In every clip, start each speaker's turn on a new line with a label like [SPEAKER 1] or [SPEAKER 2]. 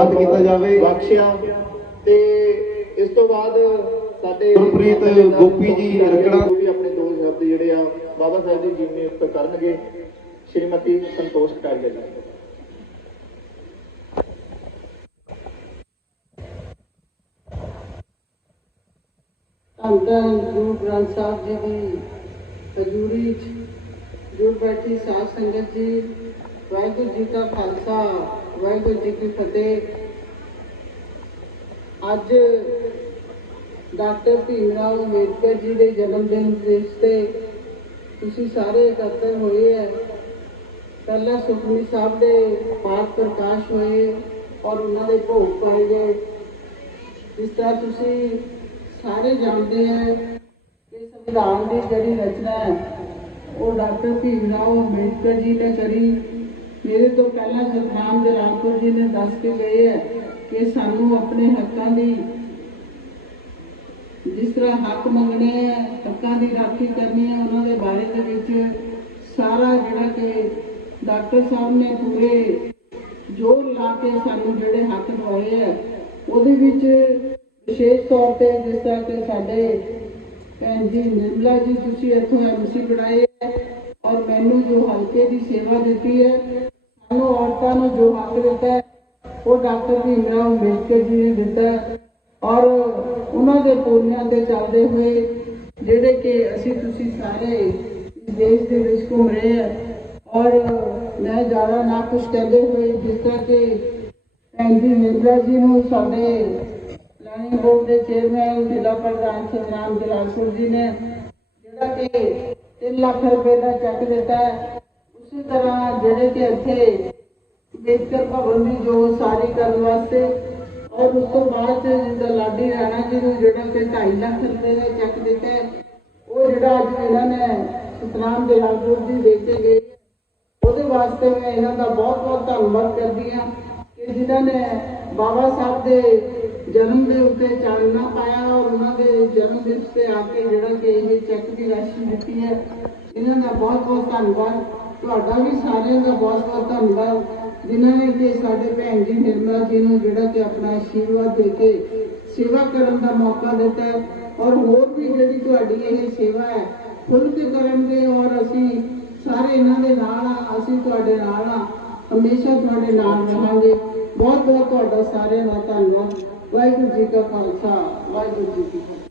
[SPEAKER 1] ਸਨਮਾਨਿਤ ਕੀਤਾ ਜਾਵੇ
[SPEAKER 2] ਬਖਸ਼ਿਆ। ਤੇ ਇਸ ਤੋਂ ਬਾਅਦ ਸਾਡੇ
[SPEAKER 1] ਗੁਰਪ੍ਰੀਤ ਗੋਪੀ ਜੀ।
[SPEAKER 2] ਉਹ ਵੀ ਆਪਣੇ ਦੋ ਸ਼ਬਦ ਜਿਹੜੇ ਆ ਬਾਬਾ ਸਾਹਿਬ ਦੀ ਜੀਵਨੀ ਉੱਤੇ ਕਰਨਗੇ ਸ਼੍ਰੀਮਤੀ ਸੰਤੋਸ਼ ਕਟਾਰੀਆ ਜੀ।
[SPEAKER 3] ਧੰਨ ਗੁਰੂ ਗ੍ਰੰਥ ਸਾਹਿਬ ਜੀ ਦੀ ਹਜ਼ੂਰੀ 'ਚ ਜੁੜ ਬੈਠੀ ਸਾਧ ਸੰਗਤ ਜੀ ਵਾਹਿਗੁਰੂ ਜੀ ਕਾ ਖਾਲਸਾ। ਵਾਹਿਗੁਰੂ ਜੀ ਕੀ ਫਤਿਹ ਅੱਜ ਡਾਕਟਰ ਭੀਮ ਰਾਓ ਅੰਬੇਦਕਰ ਜੀ ਦੇ ਜਨਮ ਦਿਨ ਦੇ ਤੇ ਤੁਸੀਂ ਸਾਰੇ ਇਕੱਤਰ ਹੋਏ ਹੈ ਪਹਿਲਾਂ ਸੁਖਮਨੀ ਸਾਹਿਬ ਦੇ ਪਾਠ ਪ੍ਰਕਾਸ਼ ਹੋਏ ਔਰ ਉਹਨਾਂ ਦੇ ਭੋਗ ਪਾਏ ਗਏ ਜਿਸ ਤਰ੍ਹਾਂ ਤੁਸੀਂ ਸਾਰੇ ਜਾਣਦੇ ਹੈ ਕਿ ਸੰਵਿਧਾਨ ਦੀ ਜਿਹੜੀ ਰਚਨਾ ਹੈ ਉਹ ਡਾਕਟਰ ਭੀਮ ਰਾਓ ਅੰਬੇਦਕਰ ਜੀ ਨੇ ਕਰੀ ਮੇਰੇ ਤੋਂ ਪਹਿਲਾਂ ਸਤਨਾਮ ਜਲਾਲਪੁਰ ਜੀ ਨੇ ਦੱਸ ਕੇ ਗਏ ਹੈ ਕਿ ਸਾਨੂੰ ਆਪਣੇ ਹੱਕਾਂ ਦੀ, ਜਿਸ ਤਰ੍ਹਾਂ ਹੱਕ ਮੰਗਣੇ ਹੈ, ਹੱਕਾਂ ਦੀ ਰਾਖੀ ਕਰਨੀ ਹੈ, ਉਹਨਾਂ ਦੇ ਬਾਰੇ ਦੇ ਵਿੱਚ ਸਾਰਾ ਜਿਹੜਾ ਕਿ ਡਾਕਟਰ ਸਾਹਿਬ ਨੇ ਪੂਰੇ ਜ਼ੋਰ ਲਾ ਕੇ ਸਾਨੂੰ ਜਿਹੜੇ ਹੱਕ ਦਵਾਏ ਹੈ, ਉਹਦੇ ਵਿੱਚ ਵਿਸ਼ੇਸ਼ ਤੌਰ ਤੇ ਜਿਸ ਤਰ੍ਹਾਂ ਕਿ ਸਾਡੇ ਭੈਣ ਜੀ ਨਿਰਮਲਾ ਜੀ, ਤੁਸੀਂ ਇੱਥੋਂ ਐਮਸੀ ਬਣਾਏ ਹੈ ਔਰ ਮੈਨੂੰ ਜੋ ਹਲਕੇ ਦੀ ਸੇਵਾ ਦਿੱਤੀ ਹੈ ਸਾਨੂੰ ਔਰਤਾਂ ਨੂੰ ਜੋ ਹੱਕ ਦਿੱਤਾ ਹੈ, ਉਹ ਡਾਕਟਰ ਭੀਮ ਰਾਓ ਅੰਬੇਦਕਰ ਜੀ ਨੇ ਦਿੱਤਾ ਔਰ ਉਹਨਾਂ ਦੇ ਪੂਰਨਿਆਂ ਤੇ ਚੱਲਦੇ ਹੋਏ ਜਿਹੜੇ ਕਿ ਅਸੀਂ ਤੁਸੀਂ ਸਾਰੇ ਦੇਸ਼ ਦੇ ਵਿੱਚ ਘੁੰਮ ਰਹੇ ਆ ਔਰ ਮੈਂ ਜ਼ਿਆਦਾ ਨਾ ਕੁਛ ਕਹਿੰਦੇ ਹੋਏ, ਜਿਸ ਤਰ੍ਹਾਂ ਕਿ ਭੈਣ ਜੀ ਨਿਰਮਲਾ ਜੀ ਨੂੰ ਸਾਡੇ ਪਲਾਨਿੰਗ ਬੋਰਡ ਦੇ ਚੇਅਰਮੈਨ ਜ਼ਿਲ੍ਹਾ ਪ੍ਰਧਾਨ ਸਤਨਾਮ ਜਲਾਲਪੁਰ ਜੀ ਨੇ, ਜਿਹੜਾ ਕਿ 3 ਲੱਖ ਰੁਪਏ ਦਾ ਚੈੱਕ ਦਿੱਤਾ ਹੈ। ਉਸੇ ਤਰ੍ਹਾਂ ਜਿਹੜੇ ਕਿ ਇੱਥੇ ਅੰਬੇਦਕਰ ਭਵਨ ਦੀ ਜੋ ਸਾਰੀ ਕਰਨ ਵਾਸਤੇ ਔਰ ਉਸ ਤੋਂ ਬਾਅਦ ਜਿੱਦਾਂ ਲਾਡੀ ਰਾਣਾ ਜੀ ਨੂੰ ਜਿਹੜਾ ਕਿ 2.5 ਲੱਖ ਰੁਪਏ ਦਾ ਚੈੱਕ ਦਿੱਤਾ ਉਹ ਜਿਹੜਾ ਅੱਜ ਇਹਨਾਂ ਨੇ ਸਤਨਾਮ ਜਲਾਲਪੁਰ ਜੀ ਦੇ ਕੇ ਗਏ। ਉਹਦੇ ਵਾਸਤੇ ਮੈਂ ਇਹਨਾਂ ਦਾ ਬਹੁਤ ਬਹੁਤ ਧੰਨਵਾਦ ਕਰਦੀ ਹਾਂ ਕਿ ਜਿਨ੍ਹਾਂ ਨੇ ਬਾਬਾ ਸਾਹਿਬ ਦੇ ਜਨਮ ਦੇ ਉੱਤੇ ਚਾਨਣਾ ਪਾਇਆ ਔਰ ਉਹਨਾਂ ਦੇ ਜਨਮ ਦਿਨ ਤੇ ਆ ਕੇ ਜਿਹੜਾ ਕਿ ਇਹ ਚੈੱਕ ਦੀ ਰਾਸ਼ੀ ਦਿੱਤੀ ਹੈ। ਇਹਨਾਂ ਦਾ ਬਹੁਤ ਬਹੁਤ ਧੰਨਵਾਦ। ਤੁਹਾਡਾ ਵੀ ਸਾਰਿਆਂ ਦਾ ਬਹੁਤ ਬਹੁਤ ਧੰਨਵਾਦ ਜਿਨ੍ਹਾਂ ਨੇ ਕਿ ਸਾਡੇ ਭੈਣ ਜੀ ਨਿਰਮਲਾ ਜੀ ਨੂੰ ਜਿਹੜਾ ਕਿ ਆਪਣਾ ਆਸ਼ੀਰਵਾਦ ਦੇ ਕੇ ਸੇਵਾ ਕਰਨ ਦਾ ਮੌਕਾ ਦਿੱਤਾ ਔਰ ਹੋਰ ਵੀ ਜਿਹੜੀ ਤੁਹਾਡੀ ਇਹ ਸੇਵਾ ਹੈ ਖੁੱਲ੍ਹ ਕੇ ਕਰਨਗੇ ਔਰ ਅਸੀਂ ਸਾਰੇ ਇਹਨਾਂ ਦੇ ਨਾਲ ਆ ਅਸੀਂ ਤੁਹਾਡੇ ਨਾਲ ਆ ਹਮੇਸ਼ਾ ਤੁਹਾਡੇ ਨਾਲ ਰਹਾਂਗੇ। ਬਹੁਤ ਬਹੁਤ ਤੁਹਾਡਾ ਸਾਰਿਆਂ ਦਾ ਧੰਨਵਾਦ। ਵਾਹਿਗੁਰੂ ਜੀ ਕਾ ਖਾਲਸਾ ਵਾਹਿਗੁਰੂ ਜੀ ਕੀ ਫਤਿਹ।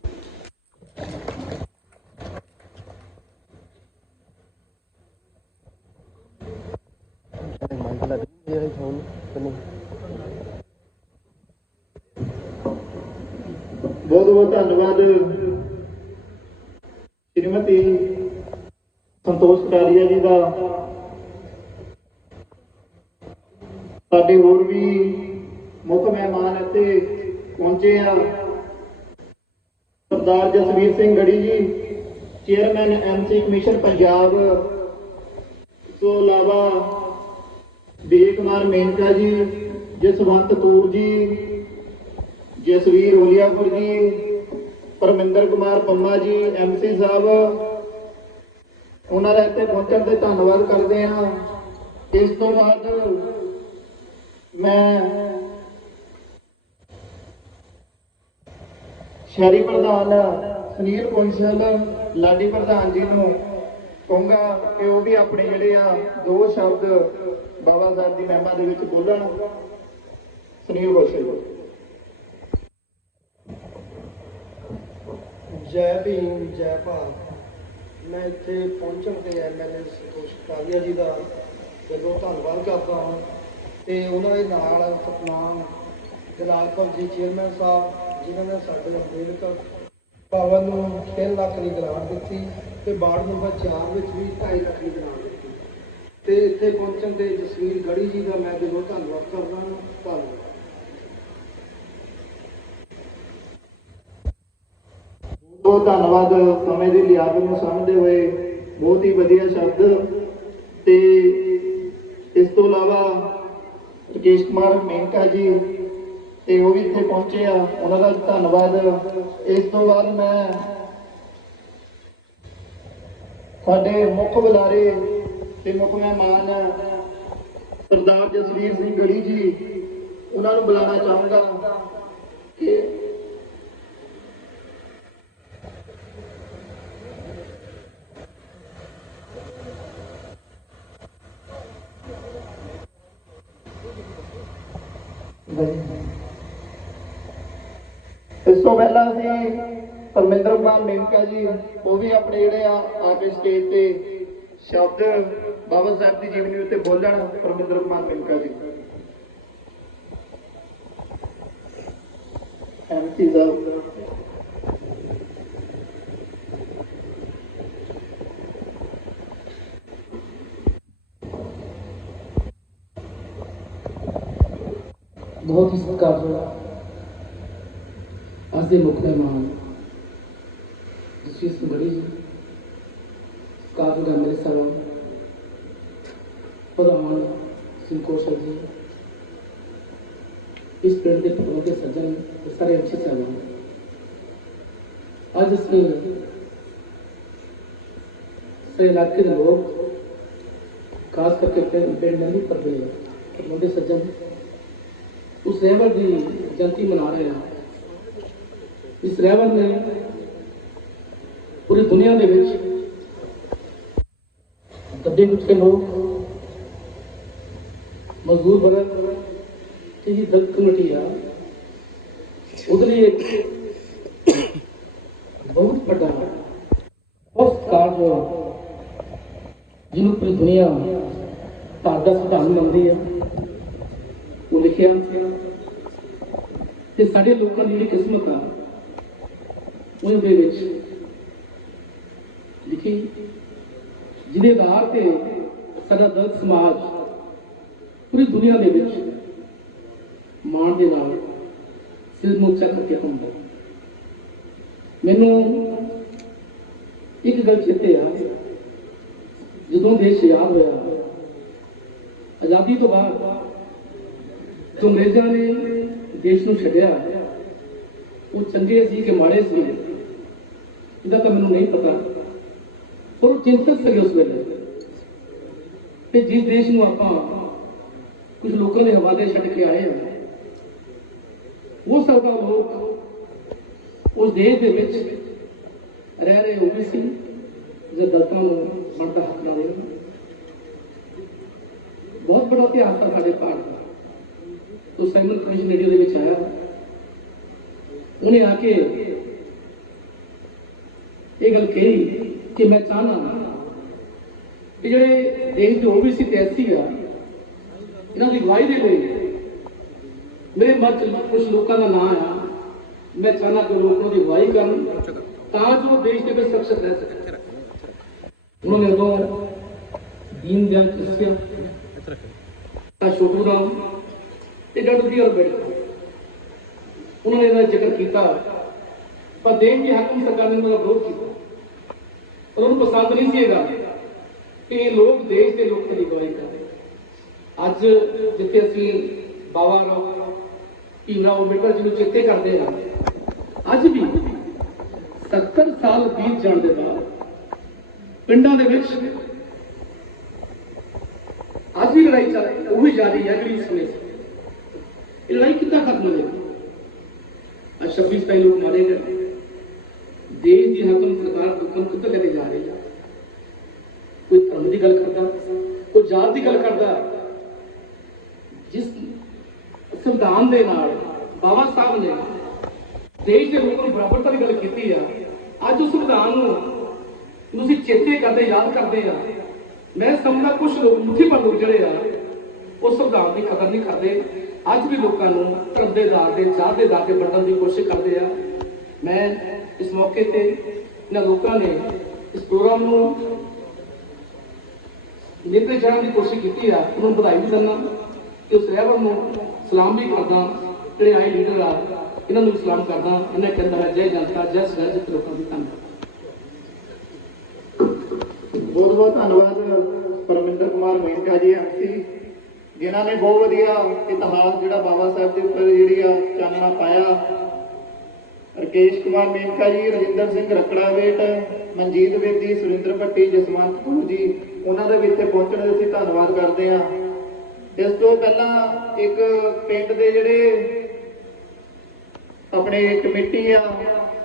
[SPEAKER 2] ਬਹੁਤ ਬਹੁਤ ਧੰਨਵਾਦ। ਸ਼੍ਰੀਮਤੀ ਸੰਤੋਸ਼ ਕਟਾਰੀਆ ਜੀ ਦਾ। ਸਾਡੇ ਹੋਰ ਵੀ ਮੁੱਖ ਮਹਿਮਾਨ ਇੱਥੇ ਪਹੁੰਚੇ ਆ। ਸਰਦਾਰ ਜਸਵੀਰ ਸਿੰਘ ਗੜੀ ਜੀ, ਚੇਅਰਮੈਨ ਐਮਸੀ ਕਮਿਸ਼ਨ ਪੰਜਾਬ। ਤੋਂ ਇਲਾਵਾ ਵਿਜੇ ਕੁਮਾਰ ਮੇਨਕਾ ਜੀ, ਜਸਵੰਤ ਤੂਰ ਜੀ, ਜਸਵੀਰ ਹੋਲੀਆਪੁਰ ਜੀ, ਪਰਮਿੰਦਰ ਕੁਮਾਰ ਪੰਮਾ ਜੀ ਐਮਸੀ ਸਾਹਿਬ। ਉਹਨਾਂ ਦਾ ਇੱਥੇ ਪਹੁੰਚਣ ਤੇ ਧੰਨਵਾਦ ਕਰਦੇ ਹਾਂ। ਇਸ ਤੋਂ ਬਾਅਦ ਮੈਂ ਸ਼ਹਿਰੀ ਪ੍ਰਧਾਨ ਸੁਨੀਲ ਕੌਂਸਲ, ਲਾਡੀ ਪ੍ਰਧਾਨ ਜੀ ਨੂੰ ਕਹੂੰਗਾ ਕਿ ਉਹ ਵੀ ਆਪਣੇ ਜਿਹੜੇ ਆ ਦੋ ਸ਼ਬਦ ਬਾਬਾ ਸਾਹਿਬ ਦੀ ਮਹਿਮਾ ਦੇ ਵਿੱਚ ਬੋਲਣ। ਸੁਨੀਲ ਕੌਂਸਲ
[SPEAKER 4] ਜੈ ਭੀਮ, ਜੈ ਭਾਰਤ। ਮੈਂ ਇੱਥੇ ਪਹੁੰਚਣ ਤੇ ਐਮਐਲਏ ਸੰਤੋਸ਼ ਕਾਲੀਆ ਜੀ ਦਾ ਦਿਲੋਂ ਧੰਨਵਾਦ ਕਰਦਾ ਹਾਂ ਤੇ ਉਹਨਾਂ ਦੇ ਨਾਲ ਸਤਨਾਮ ਜਲਾਲਪੁਰ ਜੀ ਚੇਅਰਮੈਨ ਸਾਹਿਬ, ਜਿਨ੍ਹਾਂ ਨੇ ਸਾਡੇ ਅੰਬੇਦਕਰ ਭਵਨ ਨੂੰ 3 ਲੱਖ ਦੀ ਗ੍ਰਾਂਟ ਦਿੱਤੀ ਤੇ ਵਾਰਡ ਨੰਬਰ 4 ਵਿੱਚ ਵੀ 2.5 ਲੱਖ ਦੀ ਗ੍ਰਾਂਟ ਤੇ ਇੱਥੇ ਪਹੁੰਚਣ ਦੇ ਜਸਵੀਰ ਗੜੀ ਜੀ ਦਾ ਮੈਂ ਦਿਲੋਂ ਧੰਨਵਾਦ ਕਰਦਾ ਹਾਂ, ਧੰਨਵਾਦ।
[SPEAKER 2] ਬਹੁਤ ਧੰਨਵਾਦ ਸਮੇਂ ਦੀ ਲਿਆਕਤ ਨੂੰ ਸਮਝਦੇ ਹੋਏ, ਬਹੁਤ ਹੀ ਵਧੀਆ ਸ਼ਬਦ ਤੇ ਇਸ ਤੋਂ ਇਲਾਵਾ ਰਕੇਸ਼ ਕੁਮਾਰ ਮੇਨਕਾ ਜੀ ਤੇ ਉਹ ਵੀ ਇੱਥੇ ਪਹੁੰਚੇ ਆ, ਉਹਨਾਂ ਦਾ ਧੰਨਵਾਦ। ਇਸ ਤੋਂ ਬਾਅਦ ਮੈਂ ਸਾਡੇ ਮੁੱਖ ਬੁਲਾਰੇ ਤੇ ਮੁੱਖ ਮਹਿਮਾਨ ਸਰਦਾਰ ਜਸਵੀਰ ਸਿੰਘ ਗੜੀ ਜੀ, ਉਹਨਾਂ ਨੂੰ ਬੁਲਾਉਣਾ ਚਾਹੂੰਗਾ ਕਿ ਇਸ ਤੋਂ ਪਹਿਲਾਂ ਅਸੀਂ ਪਰਮਿੰਦਰ ਕੁਮਾਰ ਮੇਨਕਾ ਜੀ, ਉਹ ਵੀ ਆਪਣੇ ਜਿਹੜੇ ਆ ਆ ਕੇ ਸਟੇਜ ਤੇ ਸ਼ਬਦ ਬਾਬਾ ਸਾਹਿਬ ਦੀ ਜੀਵਨੀ ਉੱਤੇ ਬੋਲਣ ਪਰਮਿੰਦਰ ਕੁਮਾਰ ਮੇਨਕਾ ਜੀ। ਐਮਸੀ ਸਾਹਿਬ।
[SPEAKER 5] ਬਹੁਤ ਹੀ ਸਤਿਕਾਰਯੋਗ ਅੱਜ ਦੇ ਮੁੱਖ ਮਹਿਮਾਨ। ਜਸਵੀਰ ਸਿੰਘ ਗੜੀ ਜੀ ਕਾਫੀ ਮੇਰੇ ਸਲਾਮ ਪ੍ਰਧਾਨ ਸਿੰਘ ਕੌਸ਼ਲ ਜੀ ਇਸ ਪਿੰਡ ਦੇ ਪ੍ਰਮੁੱਖ ਸੱਜਣ ਤੇ ਸਾਰੇ ਅੱਛੇ ਸਹਿਬਾਨ ਅੱਜ ਅਸੀਂ ਸੇ ਇਲਾਕੇ ਦੇ ਲੋਕ ਖਾਸ ਕਰਕੇ ਪਿੰਡ ਪਿੰਡ ਨਹੀਂ ਪਰਦੇ ਪ੍ਰਮੁੱਖ ਸੱਜਣ ਉਸ ਰਹਿਬਰ ਦੀ ਜਯੰਤੀ ਮਨਾ ਰਹੇ ਹਾਂ ਇਸ ਰਹਿਬਰ ਨੇ ਪੂਰੀ ਦੁਨੀਆ ਦੇ ਵਿੱਚ ਦੱਬੇ ਕੁਚਲੇ ਲੋਕ ਮਜ਼ਦੂਰ ਵਰਗ ਤੇ ਜੀ ਦਲ ਕਮੇਟੀ ਆ। ਉਹਦੇ ਲਈ ਇੱਕ ਬਹੁਤ ਵੱਡਾ ਉਸ ਕਾਰਜ ਜਿਹਨੂੰ ਪੂਰੀ ਦੁਨੀਆ ਭਾਰਤ ਦਾ ਸੰਵਿਧਾਨ ਮੰਨਦੀ ਆ। ਉਹ ਲਿਖਿਆ। ਤੇ ਸਾਡੇ ਲੋਕਾਂ ਦੀ ਜਿਹੜੀ ਕਿਸਮਤ ਆ, ਉਹਦੇ ਵਿੱਚ ਲਿਖੀ, ਜਿਹਦੇ ਆਧਾਰ ਤੇ ਸਾਡਾ ਦਲਿਤ ਸਮਾਜ ਦੁਨੀਆ ਦੇ ਵਿੱਚ ਮਾਣ ਦੇ ਨਾਲ ਸਿਰ ਨੂੰ ਕਰਕੇ ਹੁੰਦਾ ਮੈਨੂੰ ਇੱਕ ਗੱਲ ਚੇਤੇ ਆ, ਜਦੋਂ ਦੇਸ਼ ਆਜ਼ਾਦ ਹੋਇਆ, ਆਜ਼ਾਦੀ ਤੋਂ ਬਾਅਦ ਜੋ ਅੰਗਰੇਜ਼ਾਂ ਨੇ ਦੇਸ਼ ਨੂੰ ਛੱਡਿਆ, ਉਹ ਚੰਗੇ ਸੀ ਕਿ ਮਾੜੇ ਸੀ, ਇਹਦਾ ਤਾਂ ਮੈਨੂੰ ਨਹੀਂ ਪਤਾ। ਪਰ ਉਹ ਚਿੰਤਤ ਸੀ ਉਸ ਵੇਲੇ। ਤੇ ਜਿਸ ਦੇਸ਼ ਨੂੰ ਆਪਾਂ ਕੁਝ ਲੋਕਾਂ ਦੇ ਹਵਾਲੇ ਛੱਡ ਕੇ ਆਏ ਆ। ਉਹ ਸਕਦਾ ਲੋਕ ਉਸ ਦੇਸ਼ ਦੇ ਵਿੱਚ ਰਹਿ ਰਹੇ ਹੋਵੇ ਸੀ, ਜੇ ਦਲਤਾਂ ਨੂੰ ਬਣਦਾ ਹੱਕ ਨਾ। ਦੇਣ ਬਹੁਤ ਬੜਾ ਇਤਿਹਾਸ ਆ ਸਾਡੇ ਭਾਰਤ ਦਾ। ਤੋ ਸਾਈਮਨ ਕਮਿਸ਼ਨ ਰੇਡੀਓ ਦੇ ਵਿੱਚ ਆਇਆ। ਉਹਨੇ ਆ ਕੇ ਇਹ ਗੱਲ ਕਹੀ ਕਿ ਮੈਂ ਚਾਹਨਾ ਕਿ ਜਿਹੜੇ ਦੇਸ਼ ਦੇ ਓਬੀਸੀ ਤੇ ਐਸੀ ਆ ਇਹਨਾਂ ਦੀ ਗਵਾਹੀ ਦੇ ਲਈ ਮੇਰੇ ਮਨ ਚ ਕੁਝ ਲੋਕਾਂ ਦਾ ਨਾਮ ਆ। ਮੈਂ ਚਾਹਨਾ ਕਿ ਲੋਕ ਉਹਦੀ ਗਵਾਹੀ ਕਰਨ, ਤਾਂ ਜੋ ਦੇਸ਼ ਦੇ ਵਿੱਚ ਸੁਰੱਖਿਅਤ ਰਹਿ ਸਕੇ। ਉਹਨਾਂ ਨੇ ਉਦੋਂ ਦੀਨ ਦਿਆਲ ਕ੍ਰਿਸ਼ਚੀਅਨ ਤਾਂ ਛੋਟੂ ਰਾਮ ਤੇ ਡਾਕਟਰ ਬੀ ਆਰ ਅੰਬੇਡਕਰ ਉਹਨਾਂ ਨੇ ਇਹਦਾ ਜ਼ਿਕਰ ਕੀਤਾ। ਪਰ ਦੇਸ਼ ਦੀ ਹਾਕਮ ਸਰਕਾਰ ਨੇ ਉਹਦਾ ਵਿਰੋਧ ਕੀਤਾ। ਪਰ ਉਹਨੂੰ ਪਸੰਦ ਨਹੀਂ ਸੀ ਇਹ ਗੱਲ ਕਿ ਇਹ ਲੋਕ ਦੇਸ਼ ਦੇ ਲੋਕਾਂ ਦੀ ਗਵਾਹੀ ਕਰ ਅੱਜ ਜਿੱਥੇ ਅਸੀਂ ਬਾਬਾ ਰਾਮ ਭੀਮਰਾਓ ਅੰਬੇਡਕਰ ਜੀ ਨੂੰ ਚੇਤੇ ਕਰਦੇ ਹਾਂ ਅੱਜ ਵੀ 70 ਸਾਲ ਬੀਤ ਜਾਣ ਦੇ ਬਾਅਦ ਪਿੰਡਾਂ ਦੇ ਵਿੱਚ ਅੱਜ ਵੀ ਲੜਾਈ ਚੱਲ ਰਹੀ ਹੈ, ਉਹ ਵੀ ਜਾਰੀ ਹੈ ਜਿਹੜੀ ਸਮੇਂ ਇਹ ਲੜਾਈ ਕਿੱਦਾਂ ਖਤਮ ਹੋ ਜਾਏਗੀ? ਅੱਜ 26 ਸਤਾਈ ਲੋਕ ਮਾਰੇ ਗਏ। ਦੇਸ਼ ਦੀ ਹਾਕਮ ਸਰਕਾਰ ਹੁਕਮ ਕਿੱਥੇ ਲੈ ਜਾ ਰਹੀ ਹੈ? ਕੋਈ ਧਰਮ ਦੀ ਗੱਲ ਕਰਦਾ, ਕੋਈ ਜਾਤ ਦੀ ਗੱਲ ਕਰਦਾ। ਜਿਸ ਸੰਵਿਧਾਨ ਦੇ ਨਾਲ ਬਾਬਾ ਸਾਹਿਬ ਨੇ ਦੇਸ਼ ਦੇ ਲੋਕਾਂ ਨੂੰ ਬਰਾਬਰਤਾ ਦੀ ਗੱਲ ਕੀਤੀ ਆ, ਅੱਜ ਉਸ ਸੰਵਿਧਾਨ ਨੂੰ ਤੁਸੀਂ ਚੇਤੇ ਕਰਦੇ, ਯਾਦ ਕਰਦੇ ਆ। ਮੈਂ ਸਮਝਦਾ ਕੁਝ ਲੋਕ ਮੁੱਠੀ ਪਰ ਲੋਕ ਜਿਹੜੇ ਆ ਉਹ ਸੰਵਿਧਾਨ ਦੀ ਕਦਰ ਨਹੀਂ ਕਰਦੇ। ਅੱਜ ਵੀ ਲੋਕਾਂ ਨੂੰ ਧਰਮ ਦੇ ਦਾਰ ਦੇ ਚਾਹ ਦੇ ਦਾਰ ਤੇ ਵੰਡਣ ਦੀ ਕੋਸ਼ਿਸ਼ ਕਰਦੇ ਆ। ਮੈਂ ਇਸ ਮੌਕੇ ਤੇ ਇਹਨਾਂ ਲੋਕਾਂ ਨੇ ਇਸ ਪ੍ਰੋਗਰਾਮ ਨੂੰ ਨਿੱਤੇ ਜਾਣ ਦੀ ਕੋਸ਼ਿਸ਼ ਕੀਤੀ ਆ, ਉਹਨਾਂ ਨੂੰ ਵਧਾਈ ਵੀ ਦਿੰਦਾ। ਤੇ ਉਸ ਰਹਿਬਰ ਨੂੰ ਸਲਾਮ ਵੀ ਕਰਦਾ, ਜਿਹੜੇ ਆਏ ਲੀਡਰ ਆ, ਇਹਨਾਂ ਨੂੰ ਸਲਾਮ ਕਰਦਾ, ਇਹਨਾਂ ਕਹਿੰਦਾ ਹੈ, ਜੈ ਜਨਤਾ, ਜੈ ਸਹਿਜ ਲੋਕਾਂ ਦੀ ਧੰਨਵਾਦ
[SPEAKER 2] ਬਹੁਤ ਬਹੁਤ ਧੰਨਵਾਦ, ਪਰਮਿੰਦਰ ਕੁਮਾਰ ਮੇਨਕਾ ਜੀ ਐਮਸੀ ਜਿਨ੍ਹਾਂ ਨੇ ਬਹੁਤ ਵਧੀਆ ਇਤਿਹਾਸ ਜਿਹੜਾ ਬਾਬਾ ਸਾਹਿਬ ਦੇ ਉੱਪਰ ਜਿਹੜੀ ਆ ਚਾਨਣਾ ਪਾਇਆ। ਰਕੇਸ਼ ਕੁਮਾਰ ਮੇਨਕਾ ਜੀ, ਰਜਿੰਦਰ ਸਿੰਘ ਰਕੜਾ ਵੇਟ ਮਨਜੀਤ ਬੇਦੀ, ਸੁਰਿੰਦਰ ਭੱਟੀ, ਜਸਵੰਤ ਕੌਰ ਜੀ, ਉਹਨਾਂ ਦੇ ਵੀ ਇੱਥੇ ਪਹੁੰਚਣ ਦੇ ਅਸੀਂ ਧੰਨਵਾਦ ਕਰਦੇ ਹਾਂ। ਇਸ ਤੋਂ ਪਹਿਲਾਂ ਇੱਕ ਪਿੰਡ ਦੇ ਜਿਹੜੇ ਆਪਣੇ ਕਮੇਟੀ ਆ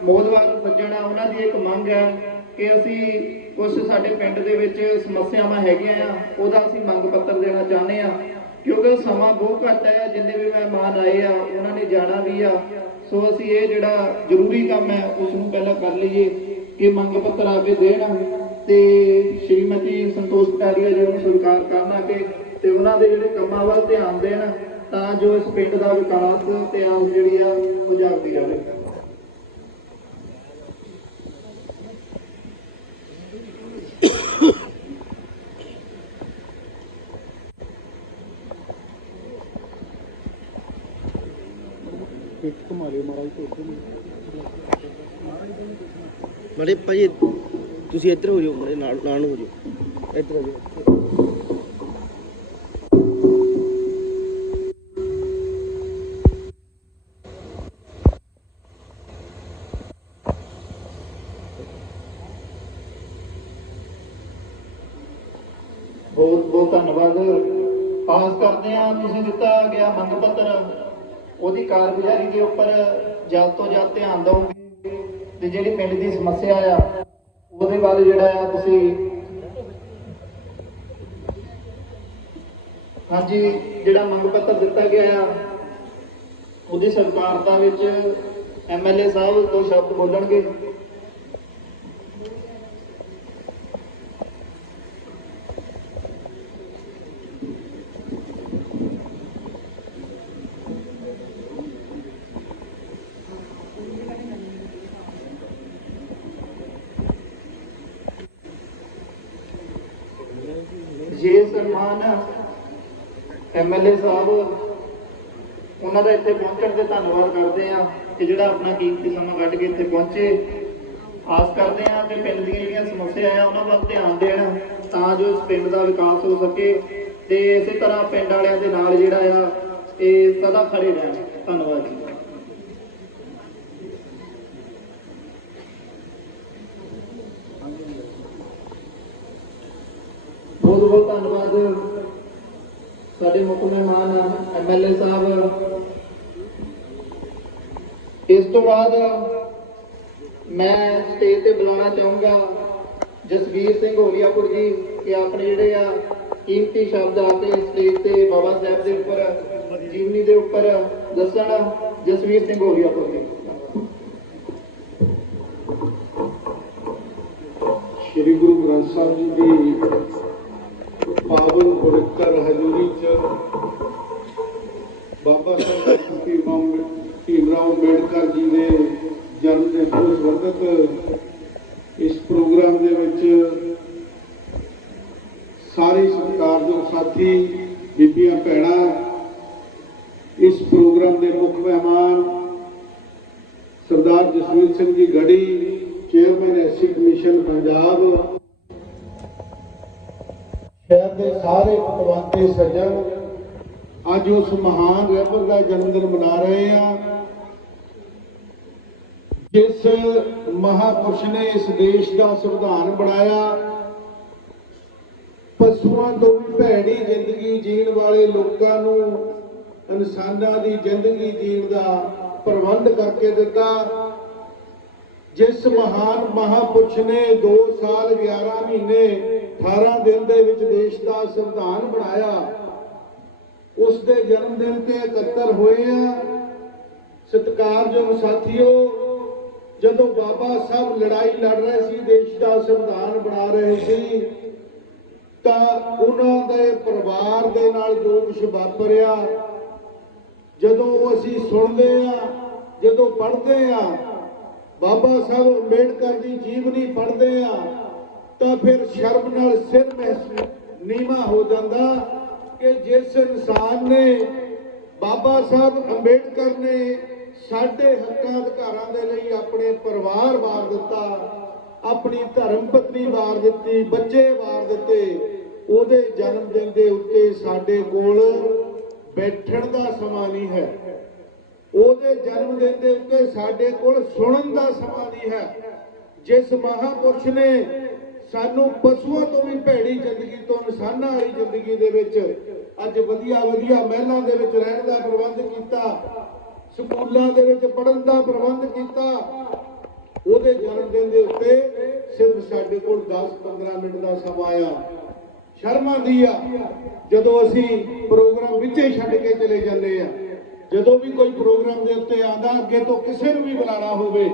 [SPEAKER 2] ਮੋਦਵਾਰ ਸੱਜਣ ਉਹਨਾਂ ਦੀ ਇੱਕ ਮੰਗ ਹੈ ਕਿ ਅਸੀਂ ਕੁਝ ਸਾਡੇ ਪਿੰਡ ਦੇ ਵਿੱਚ ਸਮੱਸਿਆਵਾਂ ਹੈਗੀਆਂ ਆ, ਉਹਦਾ ਅਸੀਂ ਮੰਗ ਪੱਤਰ ਦੇਣਾ ਚਾਹੁੰਦੇ ਆ। ਕਿਉਂਕਿ ਸਮਾਂ ਬਹੁਤ ਘੱਟ ਹੈ, ਜਿੰਨੇ ਵੀ ਮਹਿਮਾਨ ਆਏ ਆ, ਉਹਨਾਂ ਨੇ ਜਾਣਾ ਵੀ ਆ। ਸੋ ਅਸੀਂ ਇਹ ਜਿਹੜਾ ਜ਼ਰੂਰੀ ਕੰਮ ਹੈ ਉਸ ਨੂੰ ਪਹਿਲਾਂ ਕਰ ਲਈਏ ਕਿ ਮੰਗ ਪੱਤਰ ਆ ਕੇ ਦੇਣ। ਤੇ ਸ਼੍ਰੀਮਤੀ ਸੰਤੋਸ਼ ਕਟਾਰੀਆ ਜੀ ਨੂੰ ਸਵੀਕਾਰ ਕਰਨਾ ਕਿ ਤੇ ਉਹਨਾਂ ਦੇ ਜਿਹੜੇ ਕੰਮਾਂ ਵੱਲ ਧਿਆਨ ਦੇਣ, ਤਾਂ ਜੋ ਇਸ ਪਿੰਡ ਦਾ ਵਿਕਾਸ ਤੇ ਆਸ ਜਿਹੜੀ ਆ, ਉਹ ਜਾਗਦੀ ਰਹੇ।
[SPEAKER 6] ਮਾੜੇ ਭਾਜੀ ਤੁਸੀਂ ਇੱਧਰ ਹੋ ਜਾਓ, ਮਾੜੇ ਨਾਲ ਨਾਲ ਹੋ ਜਾਓ। ਇੱਧਰ ਹੋ ਜਾਓ।
[SPEAKER 2] ਬਹੁਤ ਬਹੁਤ ਧੰਨਵਾਦ। ਆਸ ਕਰਦੇ ਹਾਂ ਤੁਸੀਂ ਦਿੱਤਾ ਗਿਆ ਮੰਗ ਪੱਤਰ। ਉਹਦੀ ਕਾਰਗੁਜ਼ਾਰੀ ਦੇ ਉੱਪਰ ਜਲਦ ਤੋਂ ਜਲਦ ਧਿਆਨ ਦਿਓਗੇ। ਤੇ ਜਿਹੜੀ ਪਿੰਡ ਦੀ ਸਮੱਸਿਆ ਆ, ਉਹਦੇ ਵੱਲ ਜਿਹੜਾ ਆ ਤੁਸੀਂ ਹਾਂਜੀ, ਜਿਹੜਾ ਮੰਗ ਪੱਤਰ ਦਿੱਤਾ ਗਿਆ ਆ, ਉਹਦੀ ਸਰਕਾਰਤਾ ਵਿੱਚ ਐਮਐਲਏ ਸਾਹਿਬ ਦੋ ਸ਼ਬਦ ਬੋਲਣਗੇ। ਜੇ ਸਨਮਾਨ ਐਮਐਲਏ ਸਾਹਿਬ, ਉਹਨਾਂ ਦਾ ਇੱਥੇ ਪਹੁੰਚਣ ਤੇ ਧੰਨਵਾਦ ਕਰਦੇ ਆ ਕਿ ਜਿਹੜਾ ਆਪਣਾ ਕੀਮਤੀ ਸਮਾਂ ਕੱਢ ਕੇ ਇੱਥੇ ਪਹੁੰਚੇ। ਆਸ ਕਰਦੇ ਆ ਕਿ ਪਿੰਡ ਦੀਆਂ ਜਿਹੜੀਆਂ ਸਮੱਸਿਆ ਆ, ਉਹਨਾਂ ਵੱਲ ਧਿਆਨ ਦੇਣ ਤਾਂ ਜੋ ਇਸ ਪਿੰਡ ਦਾ ਵਿਕਾਸ ਹੋ ਸਕੇ ਤੇ ਇਸੇ ਤਰ੍ਹਾਂ ਪਿੰਡ ਵਾਲਿਆਂ ਦੇ ਨਾਲ ਜਿਹੜਾ ਆ, ਇਹ ਸਦਾ ਖੜੇ ਰਹਿਣ। ਧੰਨਵਾਦ ਜੀ ਬਹੁਤ ਬਹੁਤ ਧੰਨਵਾਦ ਸਾਡੇ ਮੁੱਖ ਮਹਿਮਾਨ ਐਮਐਲਏ ਸਾਹਿਬ। ਇਸ ਤੋਂ ਬਾਅਦ ਮੈਂ ਸਟੇਜ ਤੇ ਬੁਲਾਉਣਾ ਚਾਹੂੰਗਾ ਜਸਵੀਰ ਸਿੰਘ ਹੋਲੀਆਪੁਰ ਜੀ, ਕਿ ਆਪਣੇ ਜਿਹੜੇ ਆ ਕੀਮਤੀ ਸ਼ਬਦ ਆ ਕੇ ਸਟੇਜ ਤੇ ਬਾਬਾ ਸਾਹਿਬ ਦੇ ਉੱਪਰ, ਜੀਵਨੀ ਦੇ ਉੱਪਰ ਦੱਸਣ ਜਸਵੀਰ ਸਿੰਘ ਹੋਲੀਆਪੁਰ ਜੀ।
[SPEAKER 1] ਸ੍ਰੀ ਗੁਰੂ ਗ੍ਰੰਥ ਸਾਹਿਬ ਜੀ ਦੀ ਪਾਵਨ ਹਜ਼ੂਰੀ ਚ ਬਾਬਾ ਸਾਹਿਬ ਭੀਮ ਭੀਮਰਾਓ ਅੰਬੇਡਕਰ ਜੀ ਦੇ ਜਨਮ ਦਿਨ ਤੋਂ ਸੰਬੰਧਿਤ ਇਸ ਪ੍ਰੋਗਰਾਮ ਦੇ ਵਿੱਚ ਸਾਰੇ ਸਤਿਕਾਰਯੋਗ ਸਾਥੀ, ਬੀਬੀਆਂ, ਭੈਣਾਂ, ਇਸ ਪ੍ਰੋਗਰਾਮ ਦੇ ਮੁੱਖ ਮਹਿਮਾਨ ਸਰਦਾਰ ਜਸਵੀਰ ਸਿੰਘ ਜੀ ਗੜੀ ਚੇਅਰਮੈਨ ਐਸੀ ਕਮਿਸ਼ਨ ਪੰਜਾਬ ਸ਼ਹਿਰ ਦੇ ਸਾਰੇ ਪਤਵੰਤੇ ਸੱਜਣ, ਅੱਜ ਉਸ ਮਹਾਨ ਰਹਿਬਰ ਦਾ ਜਨਮ ਦਿਨ ਮਨਾ ਰਹੇ ਆ। ਜਿਸ ਮਹਾਪੁਰਸ਼ ਨੇ ਇਸ ਦੇਸ਼ ਦਾ ਸੰਵਿਧਾਨ ਬਣਾਇਆ, ਪਸ਼ੂਆਂ ਤੋਂ ਵੀ ਭੈੜੀ ਜ਼ਿੰਦਗੀ ਜੀਣ ਵਾਲੇ ਲੋਕਾਂ ਨੂੰ ਇਨਸਾਨਾਂ ਦੀ ਜ਼ਿੰਦਗੀ ਜੀਣ ਦਾ ਪ੍ਰਬੰਧ ਕਰਕੇ ਦਿੱਤਾ। ਜਿਸ ਮਹਾਨ ਮਹਾਪੁਰਸ਼ ਨੇ 2 ਸਾਲ 11 ਮਹੀਨੇ 18 ਦਿਨ ਦੇ ਵਿੱਚ ਦੇਸ਼ ਦਾ ਸੰਵਿਧਾਨ ਬਣਾਇਆ। ਉਸ ਦੇ ਜਨਮ ਦਿਨ ਤੇ ਇਕੱਤਰ ਹੋਏ ਆ। ਸਤਿਕਾਰਯੋਗ ਸਾਥੀਓ, ਜਦੋਂ ਬਾਬਾ ਸਾਹਿਬ ਲੜਾਈ ਲੜ ਰਹੇ ਸੀ, ਦੇਸ਼ ਦਾ ਸੰਵਿਧਾਨ ਬਣਾ ਰਹੇ ਸੀ, ਤਾਂ ਉਹਨਾਂ ਦੇ ਪਰਿਵਾਰ ਦੇ ਨਾਲ ਜੋ ਕੁਝ ਵਾਪਰਿਆ, ਜਦੋਂ ਅਸੀਂ ਸੁਣਦੇ ਆ, ਜਦੋਂ ਪੜ੍ਹਦੇ ਆ, ਬਾਬਾ ਸਾਹਿਬ ਅੰਬੇਡਕਰ ਦੀ ਜੀਵਨੀ ਪੜ੍ਹਦੇ ਆ ਤਾਂ ਫਿਰ ਸ਼ਰਮ ਨਾਲ ਸਿਰ ਮਹਿਸੂਸ ਨੀਵਾ ਹੋ ਜਾਂਦਾ ਕਿ ਜਿਸ ਇਨਸਾਨ ਨੇ ਬਾਬਾ ਸਾਹਿਬ ਅੰਬੇਡਕਰ ਨੇ ਸਾਡੇ ਹੱਕਾਂ ਅਧਿਕਾਰਾਂ ਦੇ ਲਈ ਆਪਣੇ ਪਰਿਵਾਰ ਵਾਰ ਦਿੱਤਾ, ਆਪਣੀ ਧਰਮ ਪਤਨੀ ਵਾਰ ਦਿੱਤੀ, ਬੱਚੇ ਵਾਰ ਦਿੱਤੇ, ਉਹਦੇ ਜਨਮ ਦਿਨ ਦੇ ਉੱਤੇ ਸਾਡੇ ਕੋਲ ਬੈਠਣ ਦਾ ਸਮਾਂ ਨਹੀਂ ਹੈ। ਉਹਦੇ ਜਨਮ ਦਿਨ ਦੇ ਉੱਤੇ ਸਾਡੇ ਕੋਲ ਸੁਣਨ ਦਾ ਸਮਾਂ ਨਹੀਂ ਹੈ। ਜਿਸ ਮਹਾਪੁਰਸ਼ ਨੇ ਸਾਨੂੰ ਪਸ਼ੂਆਂ ਤੋਂ ਵੀ ਭੈੜੀ ਜ਼ਿੰਦਗੀ ਤੋਂ ਇਨਸਾਨਾਂ ਵਾਲੀ ਜ਼ਿੰਦਗੀ ਦੇ ਵਿੱਚ ਅੱਜ ਵਧੀਆ ਵਧੀਆ ਮਹਿਲਾਂ ਦੇ ਵਿੱਚ ਰਹਿਣ ਦਾ ਪ੍ਰਬੰਧ ਕੀਤਾ, ਸਕੂਲਾਂ ਦੇ ਵਿੱਚ ਪੜ੍ਹਨ ਦਾ ਪ੍ਰਬੰਧ ਕੀਤਾ, ਉਹਦੇ ਜਨਮ ਦਿਨ ਦੇ ਉੱਤੇ ਸਿਰਫ ਸਾਡੇ ਕੋਲ 10-15 ਮਿੰਟ ਦਾ ਸਮਾਂ ਆ। ਸ਼ਰਮ ਆਉਂਦੀ ਆ, ਜਦੋਂ ਅਸੀਂ ਪ੍ਰੋਗਰਾਮ ਵਿੱਚੇ ਛੱਡ ਕੇ ਚਲੇ ਜਾਂਦੇ ਆ। ਜਦੋਂ ਵੀ ਕੋਈ ਪ੍ਰੋਗਰਾਮ ਦੇ ਉੱਤੇ ਆਂਦਾ ਅੱਗੇ ਤੋਂ ਕਿਸੇ ਨੂੰ ਵੀ ਬੁਲਾਣਾ ਹੋਵੇ,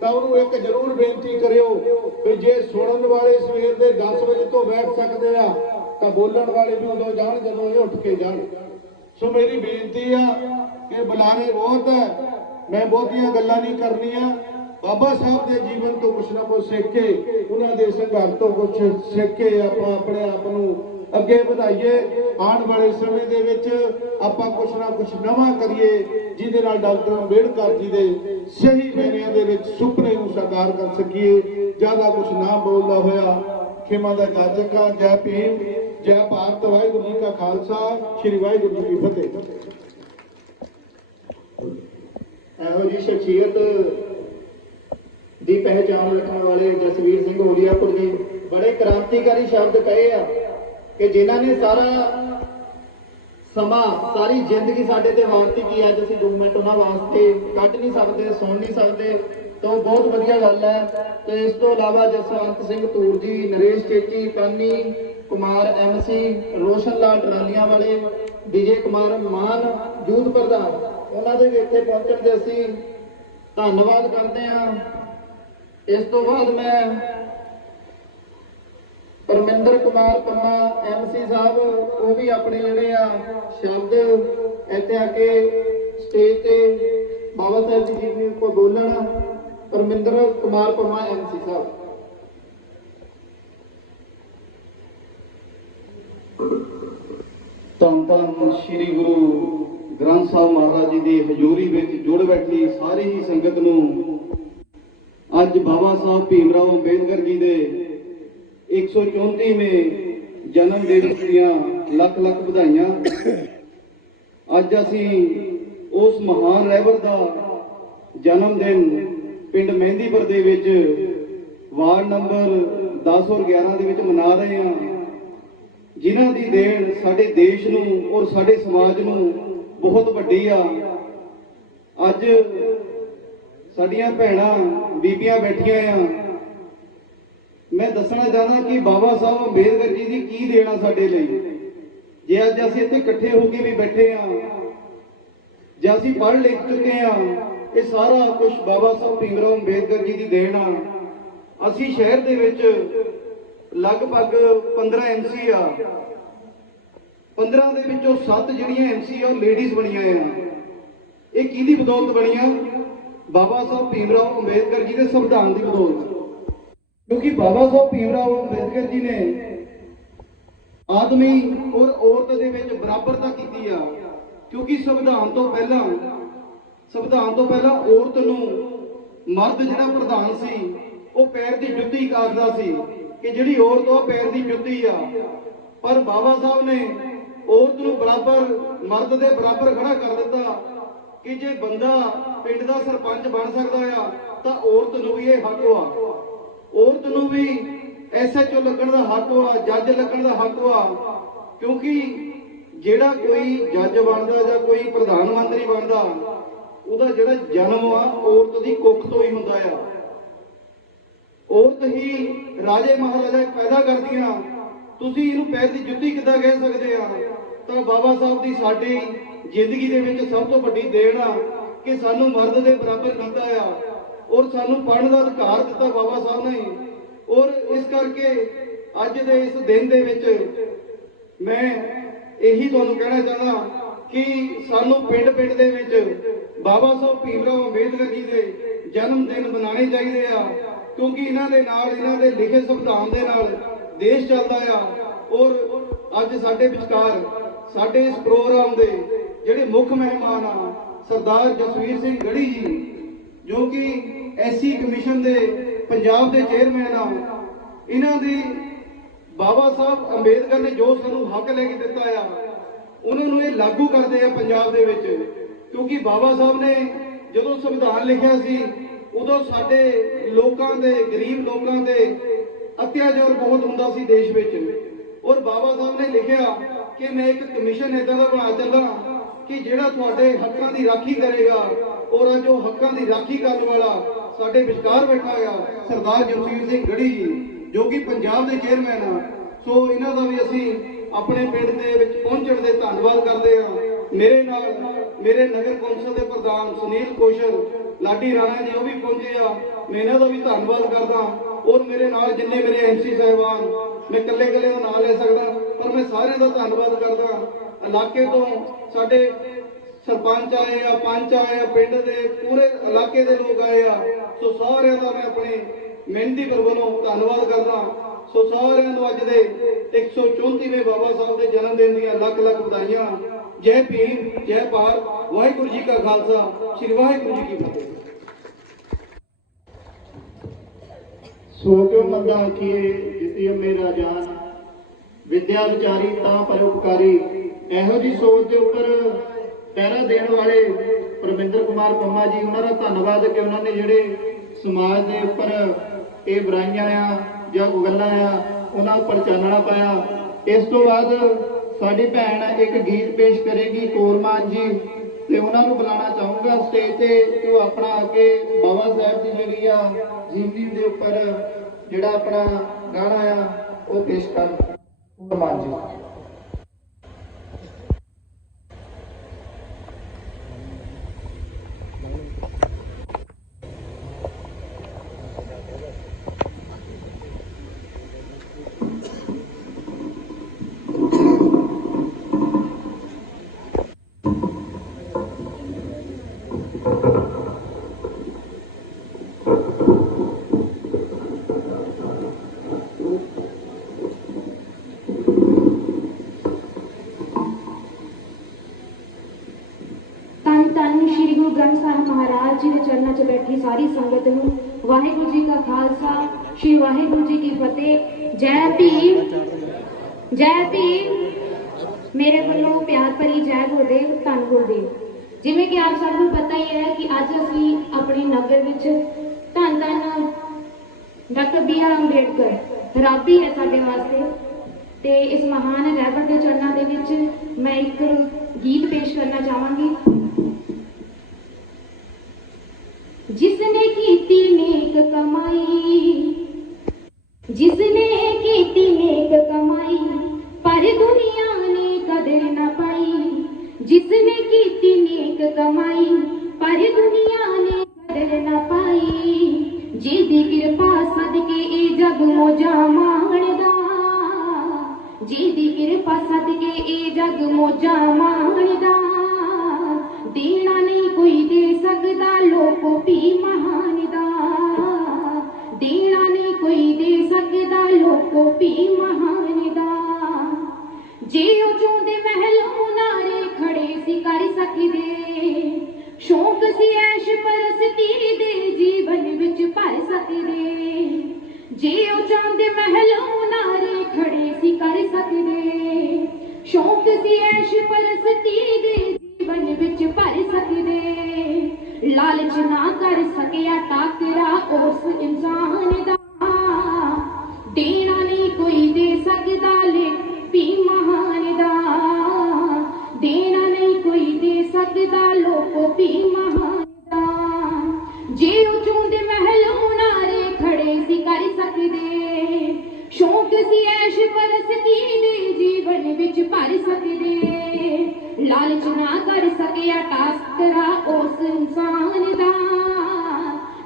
[SPEAKER 1] ਤਾਂ ਉਹਨੂੰ ਇੱਕ ਜ਼ਰੂਰ ਬੇਨਤੀ ਕਰਿਓ ਕਿ ਜੇ ਸੁਣਨ ਵਾਲੇ ਸਵੇਰ ਦੇ 10 ਵਜੇ ਤੋਂ ਬੈਠ ਸਕਦੇ ਆ, ਤਾਂ ਬੋਲਣ ਵਾਲੇ ਵੀ ਉਦੋਂ ਜਾਣ, ਜਦੋਂ ਇਹ ਉੱਠ ਕੇ ਜਾਣ। ਸੋ ਮੇਰੀ ਬੇਨਤੀ ਆ ਕਿ ਬੁਲਾਰੇ ਬਹੁਤ ਹੈ ਮੈਂ ਬਹੁਤੀਆਂ ਗੱਲਾਂ ਨਹੀਂ ਕਰਨੀਆਂ। ਬਾਬਾ ਸਾਹਿਬ ਦੇ ਜੀਵਨ ਤੋਂ ਕੁਛ ਨਾ ਕੁਛ ਸਿੱਖ ਕੇ, ਉਹਨਾਂ ਦੇ ਸੰਘਰਸ਼ ਤੋਂ ਕੁਛ ਸਿੱਖ ਕੇ ਆਪਾਂ ਆਪਣੇ ਆਪ ਨੂੰ ਅੱਗੇ ਵਧਾਈਏ। ਆਉਣ ਵਾਲੇ ਸਮੇਂ ਦੇ ਵਿੱਚ ਆਪਾਂ ਕੁਛ ਨਾ ਕੁਛ ਨਵਾਂ ਕਰੀਏ, ਜਿਹਦੇ ਨਾਲ ਡਾਕਟਰ ਅੰਬੇਡਕਰ ਜੀ ਦੇ ਸਹੀ ਮਾਇਨਿਆਂ ਦੇ ਵਿੱਚ ਸੁਪਨੇ ਨੂੰ ਸਾਕਾਰ ਕਰ ਸਕੀਏ। ਜ਼ਿਆਦਾ ਕੁਛ ਨਾ ਬੋਲਦਾ ਹੋਇਆ, ਖੇਮਾ ਦਾ ਜਾਜਕਾ ਜੈ ਭੀਮ, ਜੈ ਭਾਰਤ, ਵਾਹਿਗੁਰੂ ਜੀ ਕਾ ਖਾਲਸਾ, ਸ੍ਰੀ ਵਾਹਿਗੁਰੂ ਜੀ ਕੀ ਫਤਿਹ।
[SPEAKER 2] ਇਹੋ ਜੀ ਸ਼ਖਸੀਅਤ ਦੀ ਪਹਿਚਾਣ ਰੱਖਣ ਵਾਲੇ ਜਸਵੀਰ ਸਿੰਘ ਹੋਰੀਆਪੁਰ ਜੀ, ਬੜੇ ਕ੍ਰਾਂਤੀਕਾਰੀ ਸ਼ਬਦ ਕਹੇ ਆ। ਕਿ ਜਿਨ੍ਹਾਂ ਨੇ ਸਾਰਾ ਸਮਾਂ, ਸਾਰੀ ਜ਼ਿੰਦਗੀ ਸਾਡੇ ਤੇ ਵਾਰਤੀ ਕੀ ਅੱਜ ਅਸੀਂ 2 ਮਿੰਟ ਉਹਨਾਂ ਵਾਸਤੇ ਕੱਢ ਨਹੀਂ ਸਕਦੇ, ਸੁਣ ਨਹੀਂ ਸਕਦੇ, ਤਾਂ ਉਹ ਬਹੁਤ ਵਧੀਆ ਗੱਲ ਹੈ। ਤੇ ਇਸ ਤੋਂ ਇਲਾਵਾ ਜਸਵੰਤ ਸਿੰਘ ਤੂਰ ਜੀ, ਨਰੇਸ਼ ਚੇਚੀ, ਪਾਨੀ, ਕੁਮਾਰ ਐਮਸੀ ਰੋਸ਼ਨ ਲਾਲ ਟਰਾਲੀਆਂ ਵਾਲੇ ਵਿਜੇ ਕੁਮਾਰ ਮਾਨ ਯੂਥ ਪ੍ਰਧਾਨ, ਉਹਨਾਂ ਦੇ ਵੀ ਇੱਥੇ ਪਹੁੰਚਣ ਦੇ ਅਸੀਂ ਧੰਨਵਾਦ ਕਰਦੇ ਹਾਂ। ਇਸ ਤੋਂ ਬਾਅਦ ਮੈਂ ਪਰਮਿੰਦਰ ਕੁਮਾਰ ਪੰਮਾ ਐਮਸੀ ਸਾਹਿਬ, ਉਹ ਵੀ ਆਪਣੇ ਜਿਹੜੇ ਆ ਸ਼ਬਦ ਇੱਥੇ ਆ ਕੇ ਸਟੇਜ ਤੇ ਬਾਬਾ ਸਾਹਿਬ ਜੀ ਜੀ ਕੋ ਬੋਲਣ ਪਰਮਿੰਦਰ ਕੁਮਾਰ ਪੰਮਾ ਐਮਸੀ ਸਾਹਿਬ।
[SPEAKER 7] ਧੰਨ ਧੰਨ ਸ੍ਰੀ ਗੁਰੂ ਗ੍ਰੰਥ ਸਾਹਿਬ ਮਹਾਰਾਜ ਜੀ ਦੀ ਹਜ਼ੂਰੀ ਵਿੱਚ ਜੁੜ ਬੈਠੀ ਸਾਰੀ ਹੀ ਸੰਗਤ ਨੂੰ ਅੱਜ ਬਾਬਾ ਸਾਹਿਬ ਭੀਮ ਰਾਓ ਅੰਬੇਦਕਰ ਜੀ ਦੇ 134ਵੇਂ ਜਨਮ ਦਿਵਸ ਦੀਆਂ ਲੱਖ ਲੱਖ ਵਧਾਈਆਂ। ਅੱਜ ਅਸੀਂ ਉਸ ਮਹਾਨ ਰਹਿਬਰ ਦਾ ਜਨਮ ਦਿਨ ਪਿੰਡ ਮਹਿੰਦੀਪੁਰ ਦੇ ਵਿੱਚ ਵਾਰਡ ਨੰਬਰ 10 ਔਰ 11 ਦੇ ਵਿੱਚ ਮਨਾ ਰਹੇ ਹਾਂ। ਜਿਨ੍ਹਾਂ ਦੀ ਦੇਣ ਸਾਡੇ ਦੇਸ਼ ਨੂੰ ਔਰ ਸਾਡੇ ਸਮਾਜ ਨੂੰ ਬਹੁਤ ਵੱਡੀ ਆ। ਅੱਜ ਸਾਡੀਆਂ ਭੈਣਾਂ ਬੀਬੀਆਂ ਬੈਠੀਆਂ ਆ। ਮੈਂ ਦੱਸਣਾ ਚਾਹੁੰਦਾ ਕਿ ਬਾਬਾ ਸਾਹਿਬ ਅੰਬੇਦਕਰ ਜੀ ਦੀ ਕੀ ਦੇਣਾ ਸਾਡੇ ਲਈ? ਜੇ ਅੱਜ ਅਸੀਂ ਇੱਥੇ ਇਕੱਠੇ ਹੋ ਕੇ ਵੀ ਬੈਠੇ ਆ ਜੇ ਅਸੀਂ ਪੜ੍ਹ ਲਿਖ ਚੁੱਕੇ ਆ ਇਹ ਸਾਰਾ ਕੁਝ ਬਾਬਾ ਸਾਹਿਬ ਭੀਮਰਾਓ ਅੰਬੇਦਕਰ ਜੀ ਦੀ ਦੇਣ ਆ। ਅਸੀਂ ਸ਼ਹਿਰ ਦੇ ਵਿੱਚ ਲਗਭਗ 15 ਐਮਸੀ ਆ। 15 ਦੇ ਵਿੱਚੋਂ 7 ਜਿਹੜੀਆਂ ਐਮਸੀ ਆ, ਉਹ ਲੇਡੀਜ਼ ਬਣੀਆਂ ਆ। ਇਹ ਕਿਹਦੀ ਬਦੌਲਤ ਬਣੀਆਂ ਬਾਬਾ ਸਾਹਿਬ ਭੀਮਰਾਓ ਅੰਬੇਦਕਰ ਜੀ ਦੇ ਸੰਵਿਧਾਨ ਦੀ ਬਦੌਲਤ। ਕਿਉਂਕਿ ਬਾਬਾ ਸਾਹਿਬ ਭੀਮਰਾਓ ਅੰਬੇਦਕਰ ਜੀ ਨੇ ਆਦਮੀ ਔਰ ਔਰਤ ਦੇ ਵਿੱਚ ਬਰਾਬਰਤਾ ਕੀਤੀ ਆ। ਕਿਉਂਕਿ ਸੰਵਿਧਾਨ ਤੋਂ ਪਹਿਲਾਂ, ਸੰਵਿਧਾਨ ਤੋਂ ਪਹਿਲਾਂ ਔਰਤ ਨੂੰ ਮਰਦ ਜਿਹੜਾ ਪ੍ਰਧਾਨ ਸੀ, ਉਹ ਪੈਰ ਦੀ ਜੁੱਤੀ ਕਾਟਦਾ ਸੀ ਕਿ ਜਿਹੜੀ ਔਰਤ ਉਹ ਪੈਰ ਦੀ ਜੁੱਤੀ ਆ। ਪਰ ਬਾਬਾ ਸਾਹਿਬ ਨੇ ਔਰਤ ਨੂੰ ਬਰਾਬਰ, ਮਰਦ ਦੇ ਬਰਾਬਰ ਖੜਾ ਕਰ ਦਿੱਤਾ ਕਿ ਜੇ ਬੰਦਾ ਪਿੰਡ ਦਾ ਸਰਪੰਚ ਬਣ ਸਕਦਾ ਆ, ਤਾਂ ਔਰਤ ਨੂੰ ਵੀ ਇਹ ਹੱਕ ਆ। ਔਰਤ ਨੂੰ ਵੀ ਐਸਐਚਓ ਲੱਗਣ ਦਾ ਹੱਕ ਆ ਜੱਜ ਲੱਗਣ ਦਾ ਹੱਕ ਆ ਕਿਉਂਕਿ ਜਿਹੜਾ ਕੋਈ ਜੱਜ ਬਣਦਾ ਜਾਂ ਕੋਈ ਪ੍ਰਧਾਨ ਮੰਤਰੀ ਬਣਦਾ, ਉਹਦਾ ਜਿਹੜਾ ਜਨਮ ਆ, ਔਰਤ ਦੀ ਕੁੱਖ ਤੋਂ ਹੀ ਹੁੰਦਾ ਆ। ਔਰਤ ਹੀ ਰਾਜੇ ਮਹਾਰਾਜਾ ਪੈਦਾ ਕਰਦੀਆਂ, ਤੁਸੀਂ ਇਹਨੂੰ ਪੈਰ ਦੀ ਜੁੱਤੀ ਕਿੱਦਾਂ ਕਹਿ ਸਕਦੇ ਆ? ਤਾਂ ਬਾਬਾ ਸਾਹਿਬ ਦੀ ਸਾਡੀ ਜ਼ਿੰਦਗੀ ਦੇ ਵਿੱਚ ਸਭ ਤੋਂ ਵੱਡੀ ਦੇਣ ਆ ਕਿ ਸਾਨੂੰ ਮਰਦ ਦੇ ਬਰਾਬਰ ਕੀਤਾ ਆ। ਔਰ ਸਾਨੂੰ ਪੜ੍ਹਨ ਦਾ ਅਧਿਕਾਰ ਦਿੱਤਾ ਬਾਬਾ ਸਾਹਿਬ ਨੇ ਔਰ ਇਸ ਕਰਕੇ ਅੱਜ ਦੇ ਇਸ ਦਿਨ ਦੇ ਵਿੱਚ ਮੈਂ ਇਹੀ ਤੁਹਾਨੂੰ ਕਹਿਣਾ ਚਾਹੁੰਦਾ ਕਿ ਸਾਨੂੰ ਪਿੰਡ ਪਿੰਡ ਦੇ ਵਿੱਚ ਬਾਬਾ ਸਾਹਿਬ ਭੀਮਰਾਓ ਅੰਬੇਦਕਰ ਜੀ ਦੇ ਜਨਮ ਦਿਨ ਮਨਾਉਣੇ ਚਾਹੀਦੇ ਆ, ਕਿਉਂਕਿ ਇਹਨਾਂ ਦੇ ਨਾਲ ਇਹਨਾਂ ਦੇ ਲਿਖੇ ਸੰਵਿਧਾਨ ਦੇ ਨਾਲ ਦੇਸ਼ ਚੱਲਦਾ ਆ। ਔਰ ਅੱਜ ਸਾਡੇ ਵਿਚਕਾਰ ਸਾਡੇ ਇਸ ਪ੍ਰੋਗਰਾਮ ਦੇ ਜਿਹੜੇ ਮੁੱਖ ਮਹਿਮਾਨ ਆ, ਸਰਦਾਰ ਜਸਵੀਰ ਸਿੰਘ ਗੜੀ ਜੀ, ਜੋ ਕਿ ਐਸਸੀ ਕਮਿਸ਼ਨ ਦੇ ਪੰਜਾਬ ਦੇ ਚੇਅਰਮੈਨ ਆ। ਇਹਨਾਂ ਦੀ ਬਾਬਾ ਸਾਹਿਬ ਅੰਬੇਦਕਰ ਨੇ ਜੋ ਸਾਨੂੰ ਹੱਕ ਲੈ ਕੇ ਦਿੱਤਾ ਆ, ਉਹਨਾਂ ਨੂੰ ਇਹ ਲਾਗੂ ਕਰਦੇ ਆ ਪੰਜਾਬ ਦੇ ਵਿੱਚ। ਕਿਉਂਕਿ ਬਾਬਾ ਸਾਹਿਬ ਨੇ ਜਦੋਂ ਸੰਵਿਧਾਨ ਲਿਖਿਆ ਸੀ, ਉਦੋਂ ਸਾਡੇ ਲੋਕਾਂ ਦੇ, ਗਰੀਬ ਲੋਕਾਂ ਦੇ ਅਤਿਆਚਾਰ ਬਹੁਤ ਹੁੰਦਾ ਸੀ ਦੇਸ਼ ਵਿੱਚ। ਔਰ ਬਾਬਾ ਸਾਹਿਬ ਨੇ ਲਿਖਿਆ ਕਿ ਮੈਂ ਇੱਕ ਕਮਿਸ਼ਨ ਇਦਾਂ ਦਾ ਬਣਾ ਚੱਲਾਂ ਕਿ ਜਿਹੜਾ ਤੁਹਾਡੇ ਹੱਕਾਂ ਦੀ ਰਾਖੀ ਕਰੇਗਾ ਔਰ ਜੋ ਹੱਕਾਂ ਦੀ ਰਾਖੀ ਕਰਨ ਵਾਲਾ ਸਾਡੇ ਵਿਚਕਾਰ ਬੈਠਾ ਆ ਸਰਦਾਰ ਜਗਸੀਰ ਸਿੰਘ ਗੜੀ ਜੀ, ਜੋ ਕਿ ਪੰਜਾਬ ਦੇ ਚੇਅਰਮੈਨ ਆ। ਸੋ ਇਹਨਾਂ ਦਾ ਵੀ ਅਸੀਂ ਆਪਣੇ ਪਿੰਡ ਦੇ ਵਿੱਚ ਪਹੁੰਚਣ ਦੇ ਧੰਨਵਾਦ ਕਰਦੇ ਆ। ਮੇਰੇ ਨਾਲ ਮੇਰੇ ਨਗਰ ਕੌਂਸਲ ਦੇ ਪ੍ਰਧਾਨ ਸੁਨੀਲ ਕੋਸ਼ਲ, ਲਾਡੀ ਰਾਣਾ ਜੀ ਉਹ ਵੀ ਪਹੁੰਚੇ ਆ। ਮੈਂ ਇਹਨਾਂ ਦਾ ਵੀ ਧੰਨਵਾਦ ਕਰਦਾ। ਔਰ ਮੇਰੇ ਨਾਲ ਜਿੰਨੇ ਮੇਰੇ ਐਮਸੀ ਸਾਹਿਬਾਨ, ਮੈਂ ਇਕੱਲੇ ਇਕੱਲੇ ਦਾ ਨਾਮ ਲੈ ਸਕਦਾ, ਪਰ ਮੈਂ ਸਾਰਿਆਂ ਦਾ ਧੰਨਵਾਦ ਕਰਦਾ। ਇਲਾਕੇ ਤੋਂ ਸਾਡੇ ਸਰਪੰਚ ਆਏ ਆ, ਪੰਚ ਆਏ ਆ, ਪਿੰਡ ਦੇ ਪੂਰੇ ਇਲਾਕੇ ਦੇ ਲੋਕ ਆਏ ਆ। ਸੋ ਸਾਰਿਆਂ ਦਾ ਮੈਂ ਆਪਣੇ ਮਹਿੰਦੀ ਵੱਲੋਂ ਧੰਨਵਾਦ ਕਰਦਾ ਸੋ ਸਾਰਿਆਂ ਨੂੰ ਅੱਜ ਦੇ 134ਵੇਂ ਬਾਬਾ ਸਾਹਿਬ ਦੇ ਜਨਮ ਦਿਨ ਦੀਆਂ ਲੱਖ ਲੱਖ ਵਧਾਈਆਂ। ਜੈ ਭੀਮ, ਜੈ ਭਾਰਤ। ਵਾਹਿਗੁਰੂ ਜੀ ਕਾ ਖਾਲਸਾ। ਸ੍ਰੀ ਵਾਹਿਗੁਰੂ ਜੀ ਕੀ ਫਤਿਹ।
[SPEAKER 2] ਸੋ ਕਿਉ ਮੰਦਾ ਆਖੀਏ ਜਿਤੀ ਮੇਰਾ ਜਾਨ ਵਿਦਿਆ ਵਿਚਾਰੀ ਤਾਂ ਪਰਉਪਕਾਰੀ। ਇਹੋ ਜੀ ਸੋਚ ਦੇ ਉੱਪਰ ਪਹਿਰਾ ਦੇਣ ਵਾਲੇ ਪਰਮਿੰਦਰ ਕੁਮਾਰ ਪੰਮਾ ਜੀ, ਉਹਨਾਂ ਦਾ ਧੰਨਵਾਦ ਕਿ ਉਹਨਾਂ ਨੇ ਜਿਹੜੇ ਸਮਾਜ ਦੇ ਉੱਪਰ ਇਹ ਬੁਰਾਈਆਂ ਆ ਜਾਂ ਗੱਲਾਂ ਆ, ਉਹਨਾਂ ਉੱਪਰ ਚਾਨਣਾ ਪਾਇਆ। ਇਸ ਤੋਂ ਬਾਅਦ ਸਾਡੀ ਭੈਣ ਇੱਕ ਗੀਤ ਪੇਸ਼ ਕਰੇਗੀ ਕੋਰਮਾਨ ਜੀ, ਤੇ ਉਹਨਾਂ ਨੂੰ ਬੁਲਾਉਣਾ ਚਾਹੂੰਗਾ ਸਟੇਜ ਤੇ ਕਿ ਉਹ ਆਪਣਾ ਆ ਕੇ ਬਾਬਾ ਸਾਹਿਬ ਦੀ ਜਿਹੜੀ ਆ ਜ਼ਿੰਦਗੀ ਦੇ ਉੱਪਰ ਜਿਹੜਾ ਆਪਣਾ ਗਾਣਾ ਆ, ਉਹ ਪੇਸ਼ ਕਰਨ। ਕੋਰਮਾਨ ਜੀ
[SPEAKER 8] ਧੰਨ ਧੰਨ ਸ੍ਰੀ ਗੁਰੂ ਗ੍ਰੰਥ ਸਾਹਿਬ ਮਹਾਰਾਜ ਜੀ ਦੇ ਚਰਨਾਂ 'ਚ ਬੈਠੀ ਸਾਰੀ ਸੰਗਤ ਨੂੰ ਵਾਹਿਗੁਰੂ ਜੀ ਕਾ ਖਾਲਸਾ, ਸ੍ਰੀ ਵਾਹਿਗੁਰੂ ਜੀ ਕੀ ਫਤਿਹ। ਜੈ ਭੀਮ ਜੈ ਭੀਮ। ਮੇਰੇ ਵੱਲੋਂ ਪਿਆਰ ਭਰੀ ਜੈ ਗੁਰਦੇਵ, ਧੰਨ ਗੁਰਦੇਵ। ਜਿਵੇਂ ਕਿ ਆਪ ਸਭ ਨੂੰ ਪਤਾ ਹੀ ਹੈ ਕਿ ਅੱਜ ਅਸੀਂ ਆਪਣੇ ਨਗਰ ਵਿੱਚ ਧੰਨ ਧੰਨ ਡਾਕਟਰ ਬੀ ਆਰ ਅੰਬੇਡਕਰ, ਰੱਬੀ ਹੈ ਸਾਡੇ ਵਾਸਤੇ। ਤੇ ਇਸ ਮਹਾਨ ਰਹਿਬਰ ਦੇ ਚਰਨਾਂ ਦੇ ਵਿੱਚ ਮੈਂ ਇੱਕ ਗੀਤ ਪੇਸ਼ ਕਰਨਾ ਚਾਹਾਂਗੀ ਜਿਸਨੇ ਕੀਤੀ ਨੇਕ ਕਮਾਈ ਜਿਸਨੇ ਕੀਤੀ ਨੇਕ ਕਮਾਈ ਪਰ ਦੁਨੀਆ ਨੇ ਕਦਰ ਨਾ ਪਾਈ ਜਿਸਨੇ ਕੀਤੀ ਨੇਕ ਕਮਾਈ ਪਰ ਦੁਨੀਆ ਨੇ ਕਦਰ ਨਾ ਪਾਈ ਜਿਹਦੀ ਕਿਰਪਾ ਸਦਕੇ ਇਹ ਜਗ ਮੋਜਾ ਮਾਣਦਾ ਜਿਹਦੀ ਕਿਰਪਾ ਸਦਕੇ ਇਹ ਜਗ ਮੋਜਾ ਮਾਣਦਾ ਲੋਕੋ ਵੀ ਸ਼ੌਕ ਐਸ਼ ਪਰਸਤੀ ਦੇ ਜੀਵਨ ਵਿੱਚ ਭਰ ਸਕਦੇ? ਲਾਲਚ ਨਾ ਕਰ ਸਕਿਆ ਟਾਕਰਾ ਉਸ ਇਨਸਾਨ ਦਾ।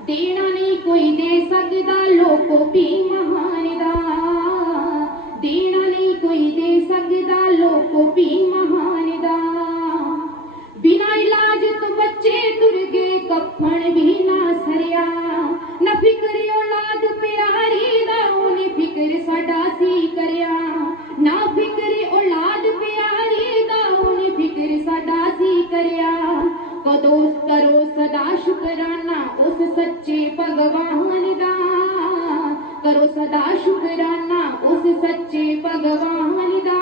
[SPEAKER 8] ਦੇਣਾ ਨਹੀਂ ਕੋਈ ਦੇ ਸਕਦਾ, ਲੋਕੋ ਵੀ ਮਹਾਨ ਦਾ। ਦੇਣਾ ਨਹੀਂ ਕੋਈ ਦੇ ਸਕਦਾ, ਲੋਕੋ ਵੀ ਮਹਾਨ ਕਰੋ ਸਦਾ ਸ਼ੁਕਰਾਨਾ ਉਸ ਸੱਚੇ ਭਗਵਾਨ ਦਾ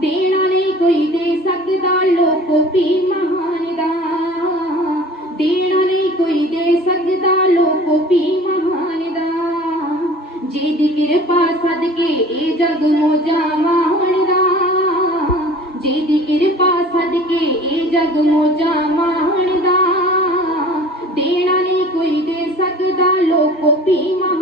[SPEAKER 8] ਦੇਣਾ ਨਹੀਂ ਕੋਈ ਦੇ ਸਕਦਾ ਲੋਕੋ ਮਹਾਨ ਦੇਣਾ ਨਹੀਂ ਕੋਈ ਦੇ ਸਕਦਾ ਲੋਕੋ ਪੀ ਮਹਾਨ ਦਾ ਜੀ ਦੀ ਕਿਰਪਾ ਸਦਕੇ ਇਹ ਜਗ ਮੋਜਾ ਮਾਣ ਦਾ ਜੀ ਦੀ ਕਿਰਪਾ ਸਦਕੇ ਇਹ ਜਗ ਮੋਜਾ ਮਾਣ be